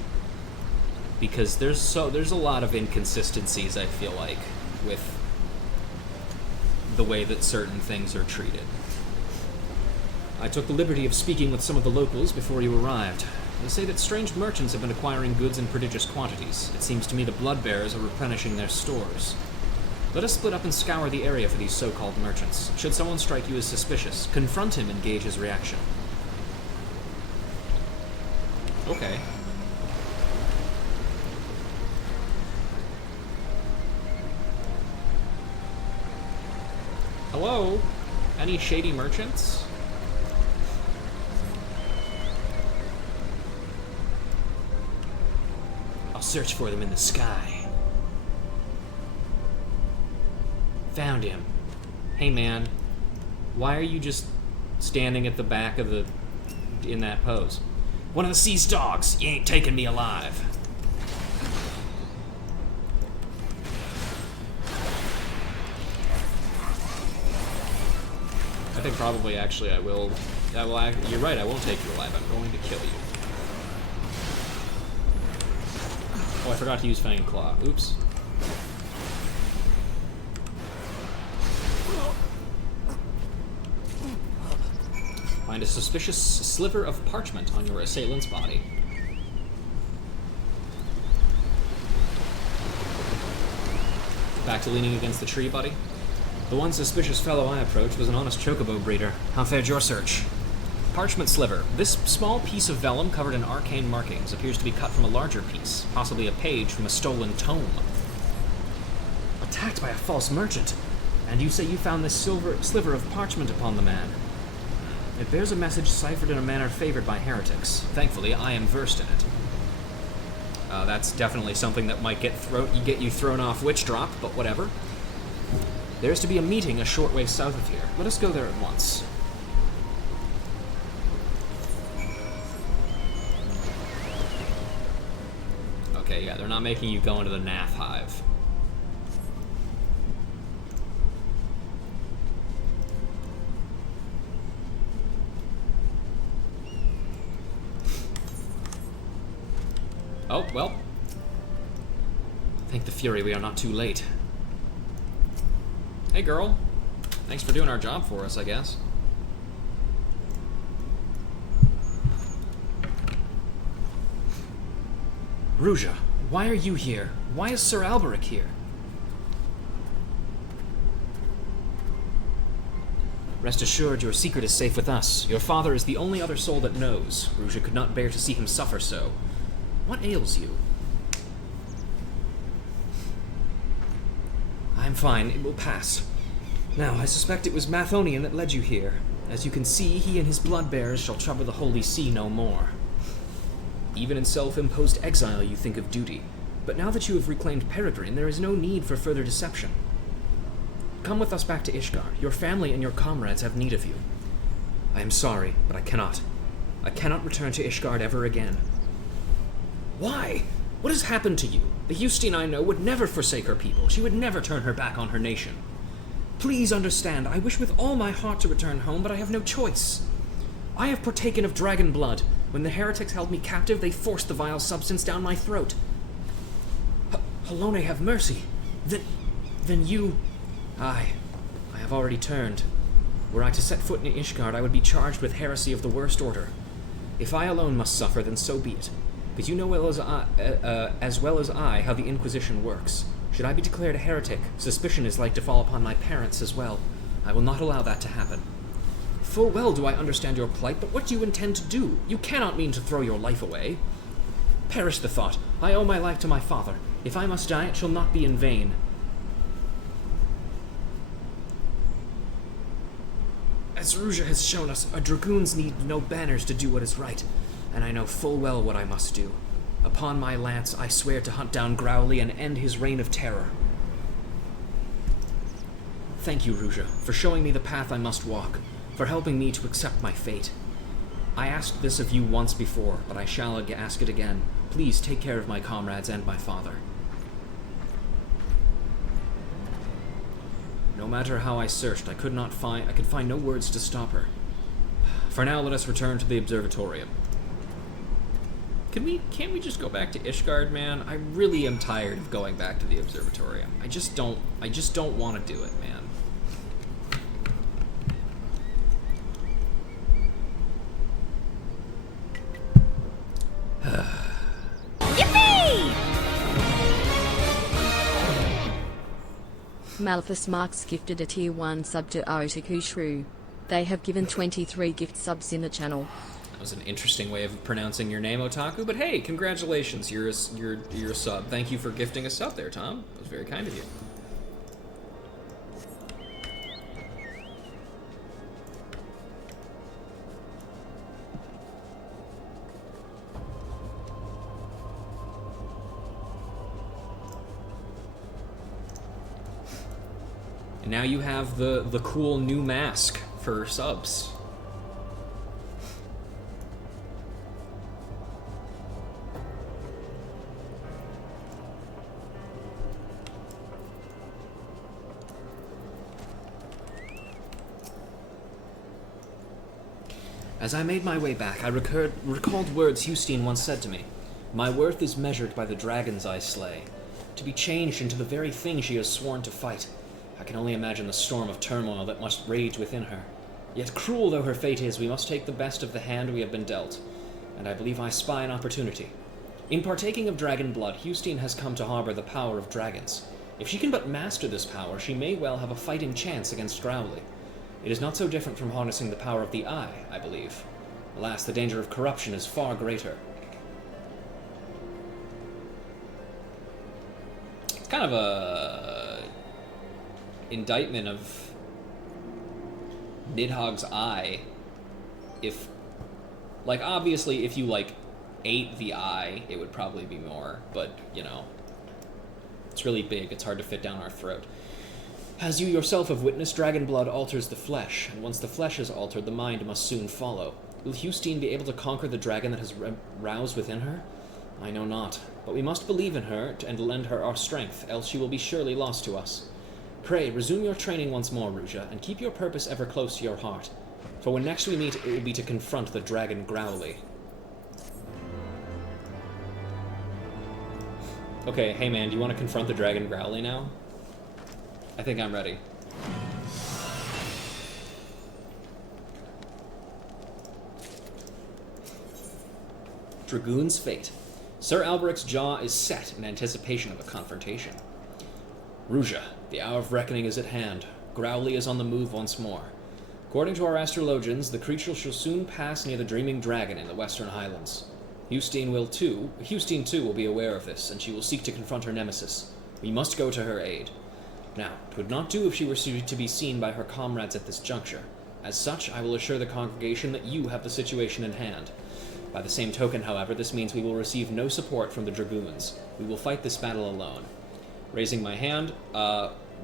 because there's a lot of inconsistencies, I feel like, with the way that certain things are treated. I took the liberty of speaking with some of the locals before you arrived. They say that strange merchants have been acquiring goods in prodigious quantities. It seems to me the Bloodbearers are replenishing their stores. Let us split up and scour the area for these so-called merchants. Should someone strike you as suspicious, confront him and gauge his reaction. Okay. Hello? Any shady merchants? I'll search for them in the sky. Found him. Hey man, why are you just standing at the back of the... in that pose? One of the sea's dogs! You ain't taking me alive. I think probably actually I will... you're right, I won't take you alive. I'm going to kill you. Oh, I forgot to use Fang and Claw. Oops. Find a suspicious sliver of parchment on your assailant's body. Back to leaning against the tree, buddy. The one suspicious fellow I approached was an honest chocobo breeder. How fared your search? Parchment sliver. This small piece of vellum covered in arcane markings appears to be cut from a larger piece, possibly a page from a stolen tome. Attacked by a false merchant. And you say you found this sliver of parchment upon the man. It bears a message ciphered in a manner favored by heretics. Thankfully, I am versed in it. That's definitely something that might get you thrown off Witch Drop, but whatever. There's to be a meeting a short way south of here. Let us go there at once. Okay, yeah, they're not making you go into the Nath Hive. Oh, well. Thank the Fury we are not too late. Hey, girl. Thanks for doing our job for us, I guess. Ruja, why are you here? Why is Sir Alberic here? Rest assured, your secret is safe with us. Your father is the only other soul that knows. Ruja could not bear to see him suffer so. What ails you? I'm fine. It will pass. Now, I suspect it was Mathonian that led you here. As you can see, he and his blood-bearers shall trouble the Holy See no more. Even in self-imposed exile you think of duty. But now that you have reclaimed Peregrine, there is no need for further deception. Come with us back to Ishgard. Your family and your comrades have need of you. I am sorry, but I cannot. I cannot return to Ishgard ever again. Why? What has happened to you? The Justine I know would never forsake her people. She would never turn her back on her nation. Please understand, I wish with all my heart to return home, but I have no choice. I have partaken of dragon blood. When the heretics held me captive, they forced the vile substance down my throat. Halone, have mercy. Then you... I have already turned. Were I to set foot in Ishgard, I would be charged with heresy of the worst order. If I alone must suffer, then so be it. But you know as well as I how the Inquisition works. Should I be declared a heretic, suspicion is like to fall upon my parents as well. I will not allow that to happen. Full well do I understand your plight, but what do you intend to do? You cannot mean to throw your life away. Perish the thought. I owe my life to my father. If I must die, it shall not be in vain. As Ruja has shown us, our dragoons need no banners to do what is right, and I know full well what I must do. Upon my lance, I swear to hunt down Growly and end his reign of terror. Thank you, Ruja, for showing me the path I must walk, for helping me to accept my fate. I asked this of you once before, but I shall ask it again. Please take care of my comrades and my father. No matter how I searched, I could find no words to stop her. For now, let us return to the observatorium. Can't we just go back to Ishgard, man? I really am tired of going back to the observatorium. I just don't want to do it, man. Malphus Marks gifted a tier 1 sub to Aotaku Shrew. They have given 23 gift subs in the channel. That was an interesting way of pronouncing your name, Otaku, but hey, congratulations, you're a sub. Thank you for gifting a sub there, Tom. That was very kind of you. And now you have the cool new mask for subs. As I made my way back, I recalled words Justine once said to me. My worth is measured by the dragons I slay. To be changed into the very thing she has sworn to fight. I can only imagine the storm of turmoil that must rage within her. Yet cruel though her fate is, we must take the best of the hand we have been dealt, and I believe I spy an opportunity. In partaking of dragon blood, Hustine has come to harbor the power of dragons. If she can but master this power, she may well have a fighting chance against Growly. It is not so different from harnessing the power of the eye, I believe. Alas, the danger of corruption is far greater. It's kind of a indictment of Nidhogg's eye. If, like, obviously if you, like, ate the eye, it would probably be more, but, you know, it's really big, it's hard to fit down our throat. As you yourself have witnessed, dragon blood alters the flesh, and once the flesh is altered, the mind must soon follow. Will Hustine be able to conquer the dragon that has roused within her? I know not, but we must believe in her and lend her our strength, else she will be surely lost to us. Pray, resume your training once more, Ruja, and keep your purpose ever close to your heart. For when next we meet, it will be to confront the dragon Growly. Okay, hey man, do you want to confront the dragon Growly now? I think I'm ready. Dragoon's fate. Sir Alberic's jaw is set in anticipation of a confrontation. Ruja, the hour of reckoning is at hand. Growly is on the move once more. According to our astrologians, the creature shall soon pass near the Dreaming Dragon in the Western Highlands. Hustine too will be aware of this, and she will seek to confront her nemesis. We must go to her aid. Now, it would not do if she were to be seen by her comrades at this juncture. As such, I will assure the congregation that you have the situation in hand. By the same token, however, this means we will receive no support from the Dragoons. We will fight this battle alone. Raising my hand,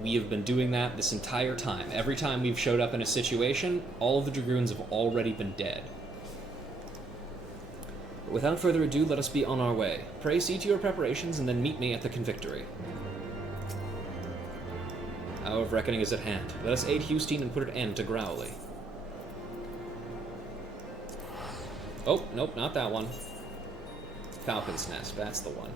we have been doing that this entire time. Every time we've showed up in a situation, all of the Dragoons have already been dead. But without further ado, let us be on our way. Pray see to your preparations and then meet me at the Convictory. Hour of reckoning is at hand. Let us aid Hustine and put an end to Growly. Oh, nope, not that one. Falcon's Nest, that's the one.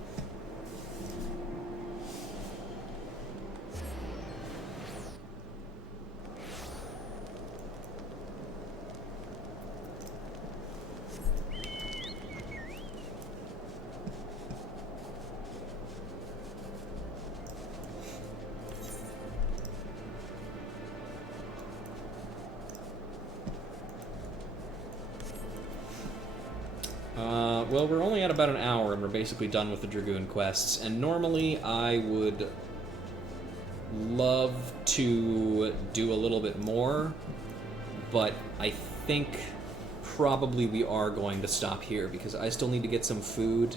Well, we're only at about an hour, and we're basically done with the Dragoon quests, and normally I would love to do a little bit more, but I think probably we are going to stop here, because I still need to get some food,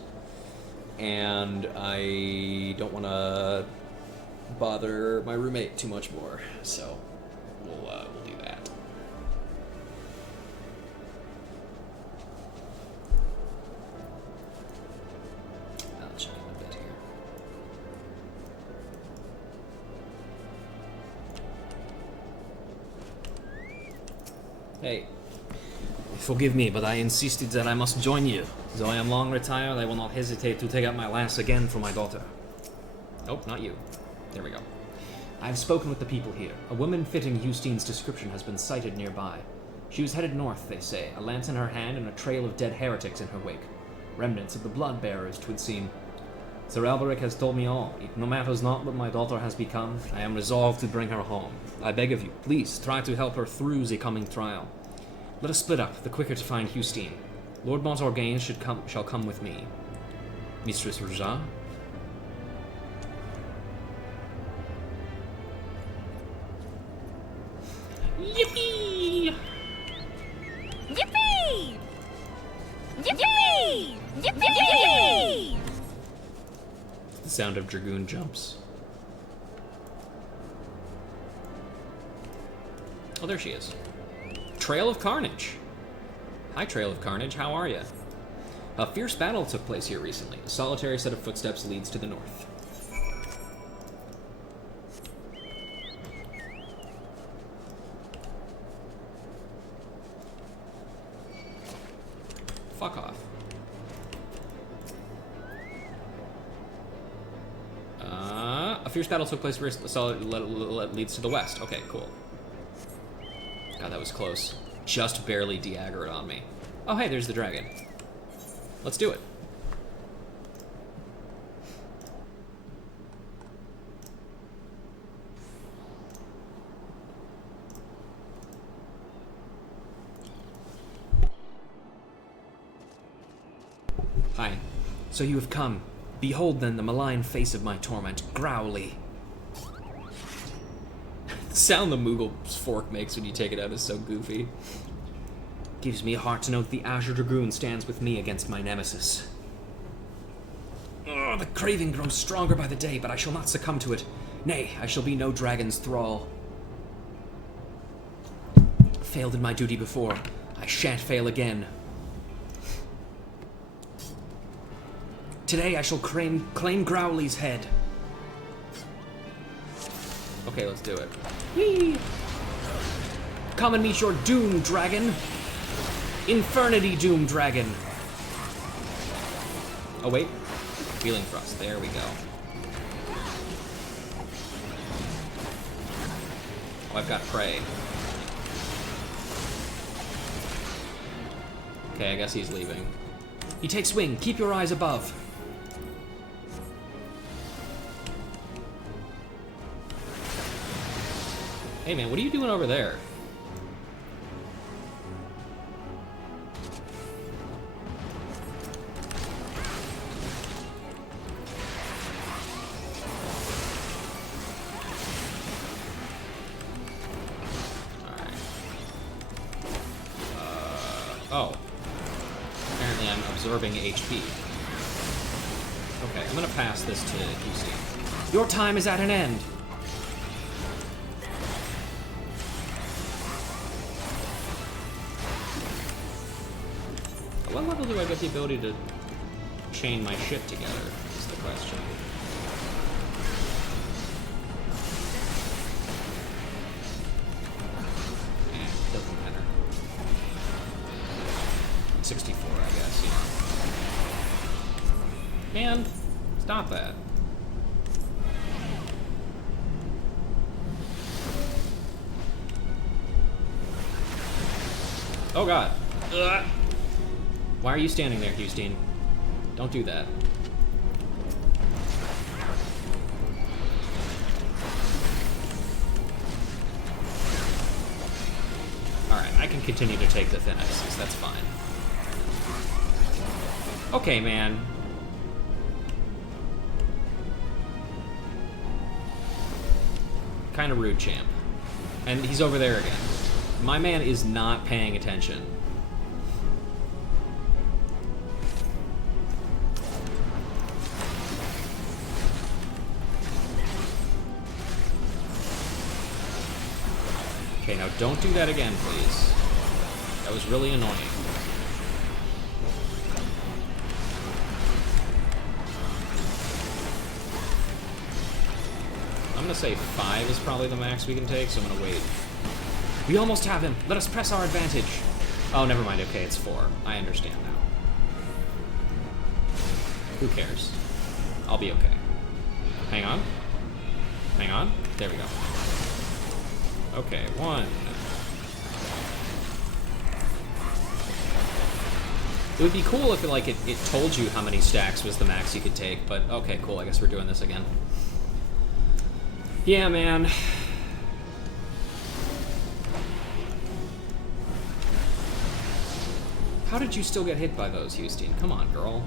and I don't want to bother my roommate too much more, so we'll do that. Hey. Forgive me, but I insisted that I must join you. Though I am long retired, I will not hesitate to take up my lance again for my daughter. Oh, not you. There we go. I have spoken with the people here. A woman fitting Hustine's description has been sighted nearby. She was headed north, they say, a lance in her hand and a trail of dead heretics in her wake. Remnants of the blood bearers, 'twould seem. Sir Alberic has told me all. It no matters not what my daughter has become. I am resolved to bring her home. I beg of you, please try to help her through the coming trial. Let us split up, the quicker to find Hustine. Lord Montorgain shall come with me. Mistress Ruja? Yippee! Yippee! Yippee! Yippee! The sound of Dragoon jumps. Oh, there she is. Trail of Carnage. Hi, Trail of Carnage. How are you? A fierce battle took place here recently. A solitary set of footsteps leads to the north. Fuck off. A fierce battle took place recently. Leads to the west. Okay, cool. God, that was close. Just barely de-aggroed on me. Oh, hey, there's the dragon. Let's do it. Hi. So you have come. Behold then the malign face of my torment, Growly. The sound the Moogle's fork makes when you take it out is so goofy. Gives me a heart to know that the Azure Dragoon stands with me against my nemesis. The craving grows stronger by the day, but I shall not succumb to it. Nay, I shall be no dragon's thrall. Failed in my duty before. I shan't fail again. Today I shall claim Growly's head. Okay, let's do it. Whee! Come and meet your doom, dragon. Infernity Doom Dragon. Oh, wait. Healing Thrust. There we go. Oh, I've got Prey. Okay, I guess he's leaving. He takes wing. Keep your eyes above. Hey, man, what are you doing over there? Oh. Apparently I'm absorbing HP. Okay, I'm gonna pass this to QC. Your time is at an end. At what level do I get the ability to chain my shit together, is the question. Doesn't matter. 64, I guess, yeah. Man, stop that. Oh god. Ugh. Why are you standing there, Houston? Don't do that. Alright, I can continue to take the thin ices, that's fine. Okay, man. Kinda rude, champ. And he's over there again. My man is not paying attention. Okay, now don't do that again, please. That was really annoying. I'm gonna say 5 is probably the max we can take, so I'm gonna wait. We almost have him. Let us press our advantage. Oh, never mind. Okay, it's 4. I understand now. Who cares? I'll be okay. Hang on. Hang on. There we go. Okay, 1. It would be cool if it told you how many stacks was the max you could take, but okay, cool. I guess we're doing this again. Yeah, man. How did you still get hit by those, Houston? Come on, girl.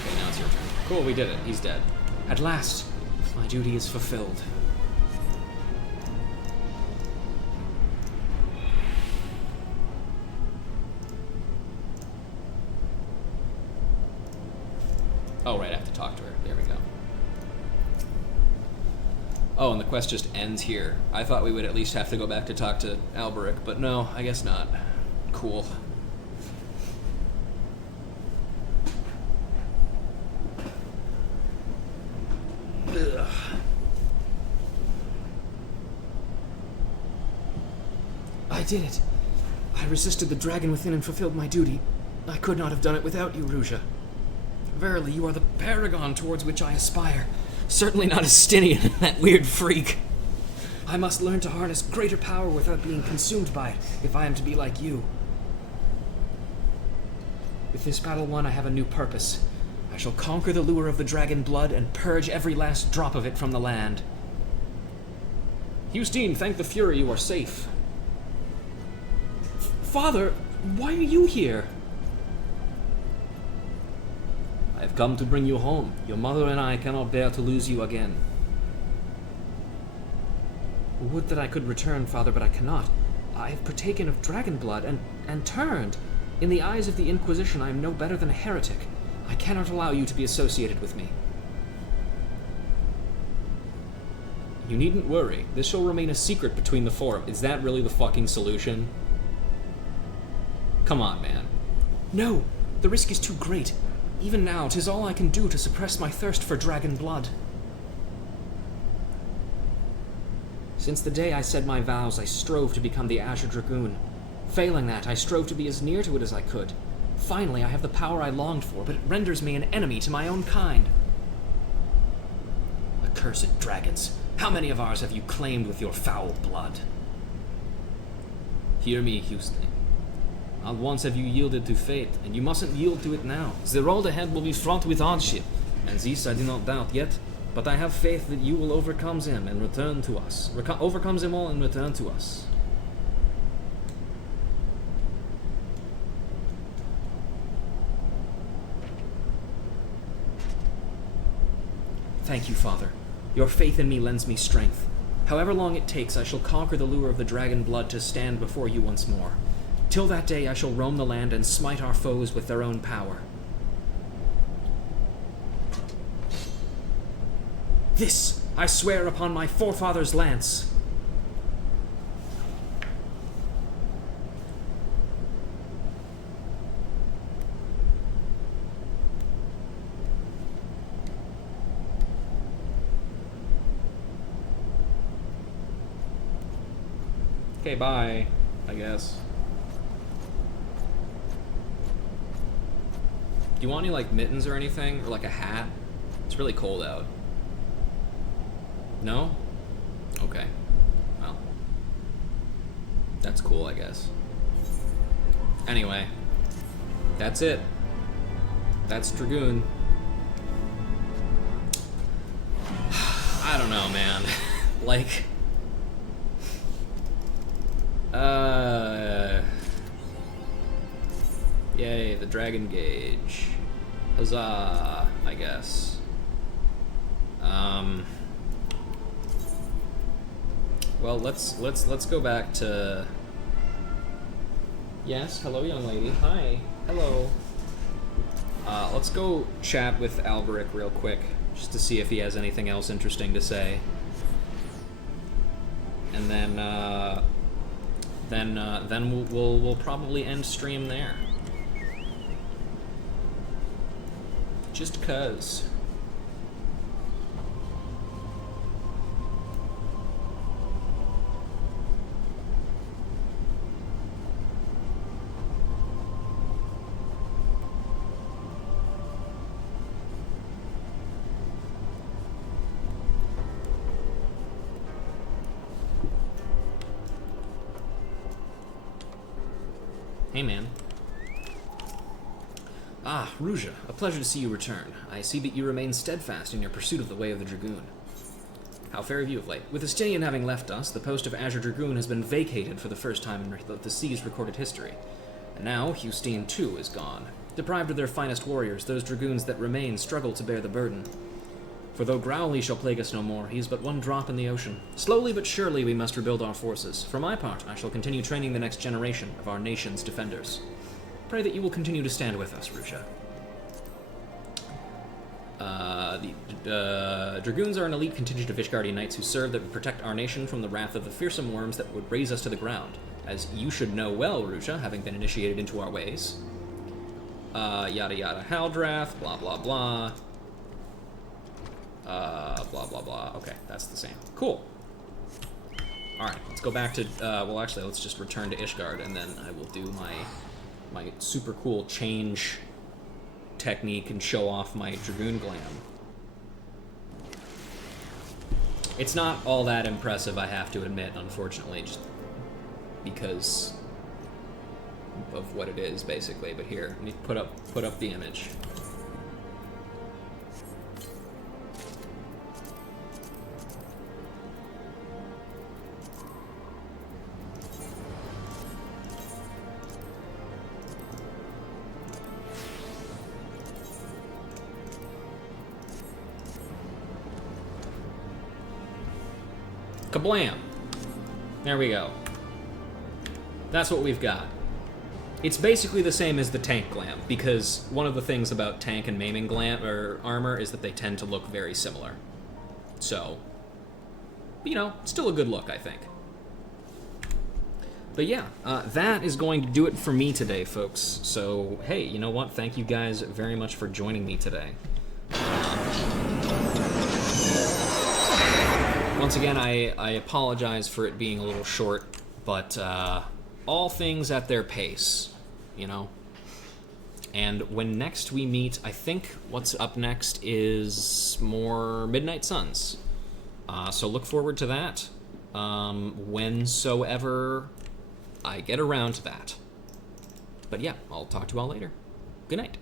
Okay, now it's your turn. Cool, we did it. He's dead. At last, my duty is fulfilled. Oh, right, I have to talk to her. There we go. Oh, and the quest just ends here. I thought we would at least have to go back to talk to Alberic, but no, I guess not. Cool. Ugh. I did it. I resisted the dragon within and fulfilled my duty. I could not have done it without you, Ruja. Verily, you are the paragon towards which I aspire. Certainly not Estinian, that weird freak. I must learn to harness greater power without being consumed by it, if I am to be like you. With this battle won, I have a new purpose. I shall conquer the lure of the dragon blood and purge every last drop of it from the land. Justine, thank the Fury you are safe. Father, why are you here? I have come to bring you home. Your mother and I cannot bear to lose you again. Would that I could return, Father, but I cannot. I have partaken of dragon blood and turned. In the eyes of the Inquisition, I am no better than a heretic. I cannot allow you to be associated with me. You needn't worry. This shall remain a secret between the four. Is that really the fucking solution? Come on, man. No, the risk is too great. Even now, 'tis all I can do to suppress my thirst for dragon blood. Since the day I said my vows, I strove to become the Azure Dragoon. Failing that, I strove to be as near to it as I could. Finally, I have the power I longed for, but it renders me an enemy to my own kind. Accursed dragons, how many of ours have you claimed with your foul blood? Hear me, Houston. Not once have you yielded to fate, and you mustn't yield to it now. The road ahead will be fraught with hardship, and this I do not doubt yet, but I have faith that you will overcome them and return to us. Overcome them all and return to us. Thank you, Father. Your faith in me lends me strength. However long it takes, I shall conquer the lure of the dragon blood to stand before you once more. Till that day, I shall roam the land and smite our foes with their own power. This I swear upon my forefather's lance. Okay, bye, I guess. Do you want any, like, mittens or anything? Or, like, a hat? It's really cold out. No? Okay. Well. That's cool, I guess. Anyway. That's it. That's Dragoon. I don't know, man. Like... Yay, the dragon gauge. Huzzah, I guess. Well, let's go back to... Yes, hello, young lady. Hi. Hello. Let's go chat with Alberic real quick, just to see if he has anything else interesting to say. And then we'll probably end stream there. Just 'cause. Hey, man. Ah, Ruja, a pleasure to see you return. I see that you remain steadfast in your pursuit of the way of the Dragoon. How fare you of late? With Estinian having left us, the post of Azure Dragoon has been vacated for the first time in the sea's recorded history. And now, Justine too is gone. Deprived of their finest warriors, those Dragoons that remain struggle to bear the burden. For though Growly shall plague us no more, he is but one drop in the ocean. Slowly but surely we must rebuild our forces. For my part, I shall continue training the next generation of our nation's defenders. Pray that you will continue to stand with us, Ruja. The Dragoons are an elite contingent of Ishgardian knights who serve that would protect our nation from the wrath of the fearsome worms that would raze us to the ground. As you should know well, Ruja, having been initiated into our ways. Yada yada Haldrath, blah blah blah. Blah blah blah. Okay, that's the same. Cool. Alright, let's go back to, well actually, let's just return to Ishgard, and then I will do my super cool change technique and show off my Dragoon glam. It's not all that impressive, I have to admit, unfortunately, just because of what it is, basically. But here, let me put up the image. Kablam! There we go. That's what we've got. It's basically the same as the tank glam, because one of the things about tank and maiming glam or armor is that they tend to look very similar. So, you know, still a good look, I think. But yeah, that is going to do it for me today, folks. So, hey, you know what? Thank you guys very much for joining me today. Once again, I apologize for it being a little short, but all things at their pace, you know? And when next we meet, I think what's up next is more Midnight Suns. So look forward to that whensoever I get around to that. But yeah, I'll talk to you all later. Good night.